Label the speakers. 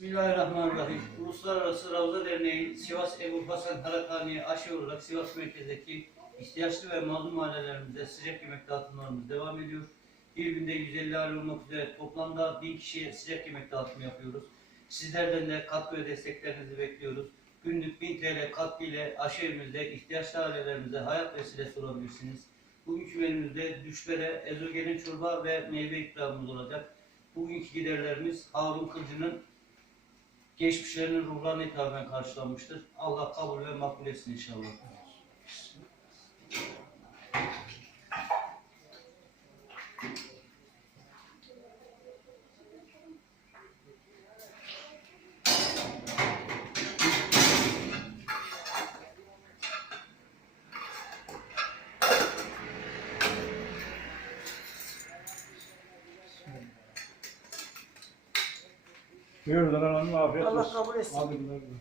Speaker 1: Bismillahirrahmanirrahim. Uluslararası Ravza Derneği Sivas Ebu Hasan Harakani aşı olarak Sivas merkezdeki ihtiyaçlı ve mazlum mahallelerimizde sıcak yemek dağıtımlarımız devam ediyor. Bir günde 150 aile olmak üzere toplamda 1000 kişiye sıcak yemek dağıtımı yapıyoruz. Sizlerden de katkı ve desteklerinizi bekliyoruz. Günlük 1000 TL katkı ile aşı evimizde ihtiyaçlı ailelerimize hayat vesilesi olabilirsiniz. Bugünkü menümüzde düşlere ezogelin çorba ve meyve ikramımız olacak. Bugünkü giderlerimiz Harun Kılıcı'nın geçmişlerinin ruhlarına hitaben karşılanmıştır. Allah kabul ve makbul etsin inşallah.
Speaker 2: Buyurun Hanım afiyet
Speaker 3: Allah
Speaker 2: olsun.
Speaker 3: kabul etsin.
Speaker 2: Güle güle.